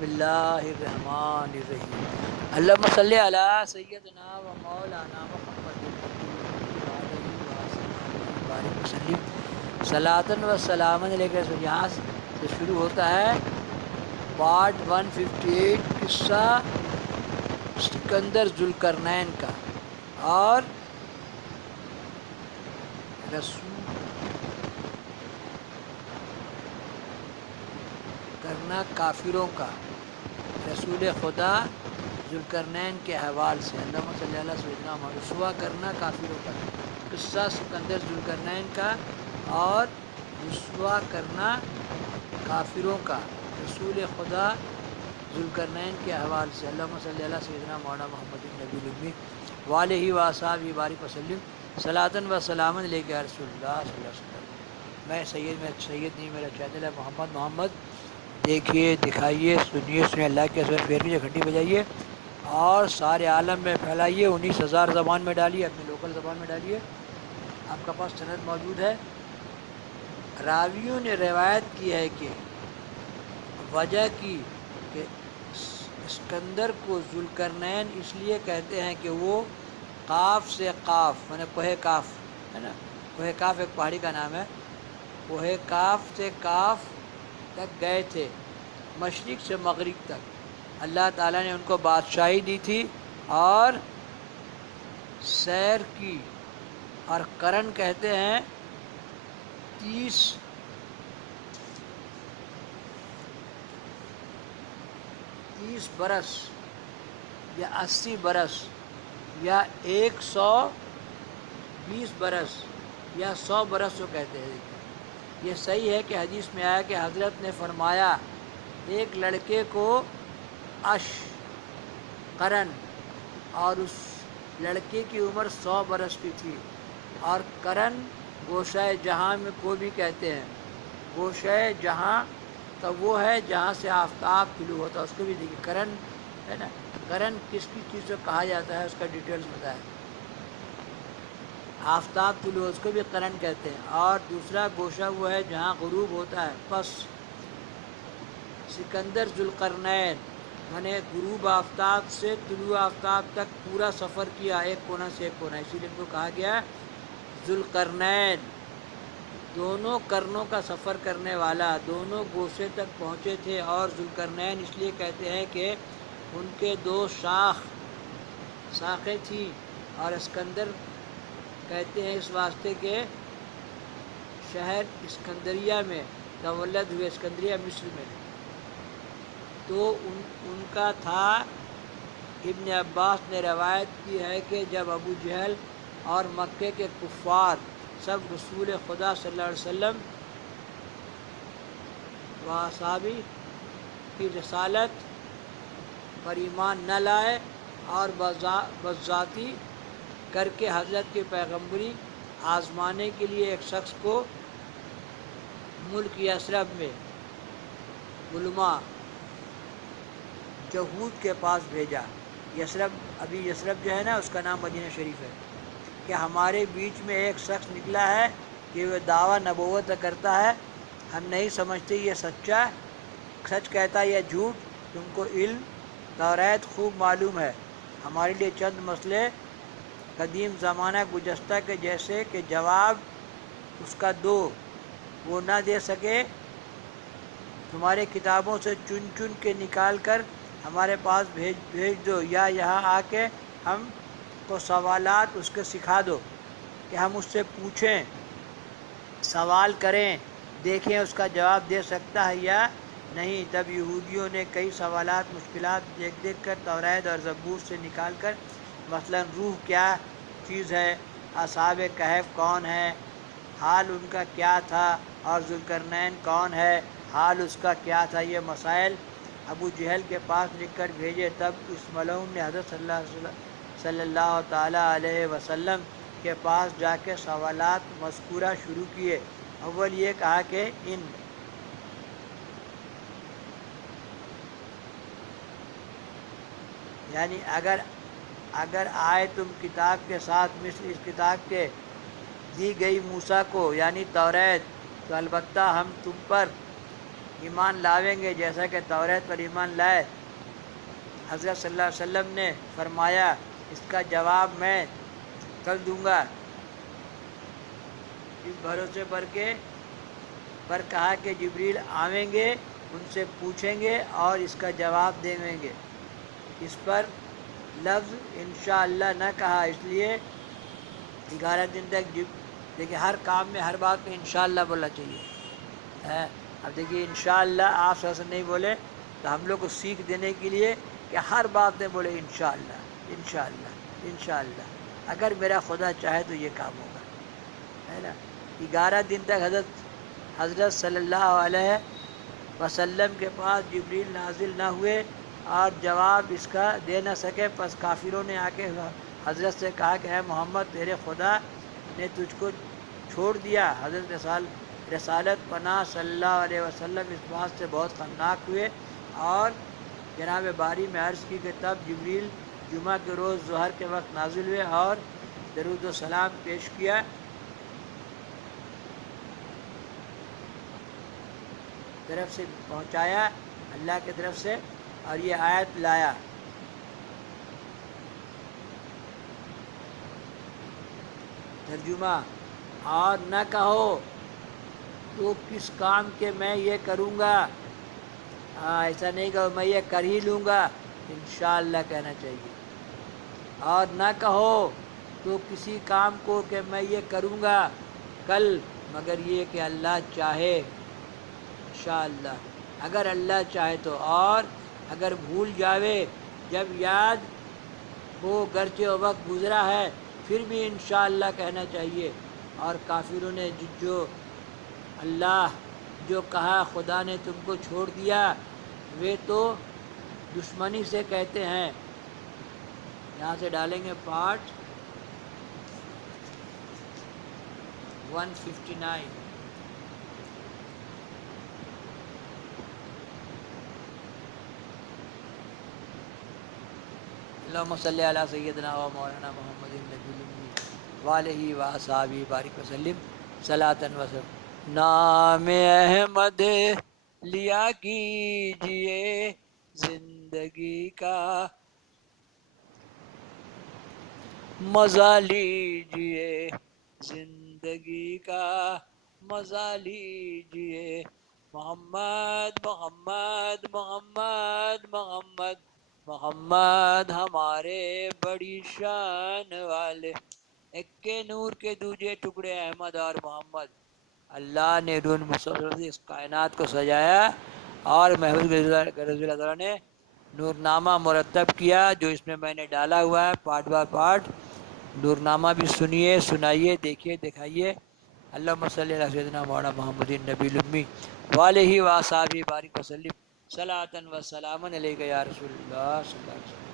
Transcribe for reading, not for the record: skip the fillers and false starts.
بسم اللہ الرحمن الرحیم اللہم صلی علی سیدنا و مولانا محمد بارک وسلم صلاۃ و سلام علیہ۔ یہاں سے شروع ہوتا ہے پارٹ 158 قصہ سکندر ذوالقرنین کا، اور رسول کرنا کافروں کا، رسول خدا ذوالقرنین کے احوال سے۔ اللہم صلی اللہ علیہ وسلم، رسوا کرنا کافروں کا، قصہ سکندر ذوالقرنین کا اور رسوا کرنا کافروں کا، رسول خدا ذوالقرنین کے احوال سے۔ اللہم صلی اللہ سیدنا مولانا محمد النبی الامی وآلہ وصحبہ بارک وسلم صلاۃ و سلام علیہ یا رسول اللہ صلی اللہ علیہ وسلم۔ میں سید نہیں، میرا چینل ہے محمد۔ دیکھیے، دکھائیے، سنیے اللہ کے ساتھ پھر بھی گھنٹی بجائیے اور سارے عالم میں پھیلائیے، 19,000 زبان میں ڈالیے، اپنی لوکل زبان میں ڈالیے۔ آپ کا پاس سند موجود ہے۔ راویوں نے روایت کی ہے کہ وجہ کی کہ اسکندر کو ذوالقرنین اس لیے کہتے ہیں کہ وہ قاف سے قاف، یعنی کوہ کاف ہے نا، کوہ کاف ایک پہاڑی کا نام ہے، کوہ کاف سے کاف تک گئے تھے، مشرق سے مغرب تک۔ اللہ تعالیٰ نے ان کو بادشاہی دی تھی اور سیر کی، اور قرن کہتے ہیں 30 برس یا 80 برس یا 120 برس یا 100 برس کو کہتے ہیں۔ یہ صحیح ہے کہ حدیث میں آیا کہ حضرت نے فرمایا ایک لڑکے کو قرن، اور اس لڑکے کی عمر 100 برس کی تھی، اور قرن گوشہ جہاں میں کو بھی کہتے ہیں۔ گوشہ جہاں تو وہ ہے جہاں سے آفتاب طلوع ہوتا ہے، اس کو بھی دیکھیے، قرن ہے نا۔ قرن کس کی چیز کو کہا جاتا ہے، اس کا ڈیٹیلز بتائیں۔ آفتاب طلوع، اس کو بھی قرن کہتے ہیں، اور دوسرا گوشہ وہ ہے جہاں غروب ہوتا ہے۔ پس سکندر ذوالقرنین نے غروب آفتاب سے طلوع آفتاب تک پورا سفر کیا، ایک کونا سے ایک کونا، اسی لیے ان کو کہا گیا ذوالقرنین، دونوں قرنوں کا سفر کرنے والا، دونوں گوشے تک پہنچے تھے۔ اور ذوالقرنین اس لیے کہتے ہیں کہ ان کے 2 شاخیں تھیں، اور اسکندر کہتے ہیں اس واسطے کہ شہر اسکندریہ میں تولد ہوئے، اسکندریہ مصر میں، تو ان کا تھا۔ ابن عباس نے روایت کی ہے کہ جب ابو جہل اور مکے کے کفار سب رسول خدا صلی اللہ علیہ وسلم و صحابی کی رسالت پر ایمان نہ لائے اور بذاتی کر کے حضرت کی پیغمبری آزمانے کے لیے ایک شخص کو ملک یثرب میں علماء جہود کے پاس بھیجا۔ یثرب، ابھی یثرب جو ہے نا، اس کا نام مدینہ شریف ہے، کہ ہمارے بیچ میں ایک شخص نکلا ہے کہ وہ دعویٰ نبوت کرتا ہے، ہم نہیں سمجھتے یہ سچ کہتا ہے یا جھوٹ، تم کو علم توریت خوب معلوم ہے، ہمارے لیے چند مسئلے قدیم زمانہ گزشتہ کے جیسے کہ جواب اس کا دو، وہ نہ دے سکے، تمہارے کتابوں سے چن کے نکال کر ہمارے پاس بھیج دو، یا یہاں آ کے ہم کو سوالات اس کے سکھا دو کہ ہم اس سے پوچھیں، سوال کریں، دیکھیں اس کا جواب دے سکتا ہے یا نہیں۔ تب یہودیوں نے کئی سوالات، مشکلات دیکھ کر توریت اور زبور سے نکال کر، مثلا روح کیا چیز ہے، اصحاب کہف کون ہے، حال ان کا کیا تھا، اور ذوالقرنین کون ہے، حال اس کا کیا تھا، یہ مسائل ابو جہل کے پاس لکھ کر بھیجے۔ تب اس ملعون نے حضرت صلی اللہ تعالیٰ علیہ وسلم کے پاس جا کے سوالات مذکورہ شروع کیے۔ اول یہ کہا کہ یعنی اگر آئے تم کتاب کے ساتھ مثل اس کتاب کے دی گئی موسیٰ کو، یعنی توریت، تو البتہ ہم تم پر ایمان لاویں گے جیسا کہ توریت پر ایمان لائے۔ حضرت صلی اللہ علیہ وسلم نے فرمایا اس کا جواب میں کل دوں گا، اس بھروسے پر کہا کہ جبریل آئیں گے، ان سے پوچھیں گے اور اس کا جواب دیں گے۔ اس پر لفظ انشاءاللہ نہ کہا، اس لیے 11 دن تک دیکھیے ہر کام میں ہر بات میں انشاءاللہ بولنا چاہیے۔ اب دیکھیے انشاءاللہ آپ سے نہیں بولے تو ہم لوگ کو سیکھ دینے کے لیے کہ ہر بات میں بولے انشاءاللہ انشاءاللہ انشاءاللہ، اگر میرا خدا چاہے تو یہ کام ہوگا، ہے نا۔ 11 دن تک حضرت صلی اللہ علیہ وسلم کے پاس جبریل نازل نہ ہوئے اور جواب اس کا دے نہ سکے، پس کافروں نے آ کے حضرت سے کہا کہ اے محمد تیرے خدا نے تجھ کو چھوڑ دیا۔ حضرت رسالت پناہ صلی اللہ علیہ وسلم اس بات سے بہت غمناک ہوئے اور جناب باری میں عرض کی کہ تب جبریل جمعہ کے روز ظہر کے وقت نازل ہوئے اور درود و سلام پیش کیا، طرف سے پہنچایا اللہ کی طرف سے، اور یہ آیت لایا۔ ترجمہ: اور نہ کہو تو کس کام کے میں یہ کروں گا، ایسا نہیں کہو میں یہ کر ہی لوں گا، انشاءاللہ کہنا چاہیے۔ اور نہ کہو تو کسی کام کو کہ میں یہ کروں گا کل، مگر یہ کہ اللہ چاہے، انشاءاللہ اگر اللہ چاہے تو۔ اور اگر بھول جاوے جب یاد وہ گرچہ وقت گزرا ہے پھر بھی انشاءاللہ کہنا چاہیے۔ اور کافروں نے جو کہا خدا نے تم کو چھوڑ دیا، وہ تو دشمنی سے کہتے ہیں۔ یہاں سے ڈالیں گے پارٹ 159۔ اللہم صلی علی سیدنا و مولانا محمد النبی الأمی وآلہ وآصحابہ بارک وسلم صلاۃ وسلم۔ نام احمد لیا کیجئے زندگی کا مزہ لیجئے، زندگی کا مزہ لیجئے، محمد محمد محمد محمد محمد ہمارے بڑی شان والے، ایک کے نور کے دوجے ٹکڑے احمد اور محمد۔ اللہ نے نور مسلسل سے اس کائنات کو سجایا اور محبوب رضی اللہ نے نور نامہ مرتب کیا، جو اس میں نے ڈالا ہوا ہے پارٹ بائی پارٹ۔ نور نامہ بھی سنیے، سنائیے، دیکھیے، دکھائیے۔ اللہم صلی علی سیدنا مولانا محمد النبی الأمی وآلہ وآصحابہ بارک وسلم صلاۃ و سلام علیک یا رسول اللہ صلی اللہ علیہ وسلم۔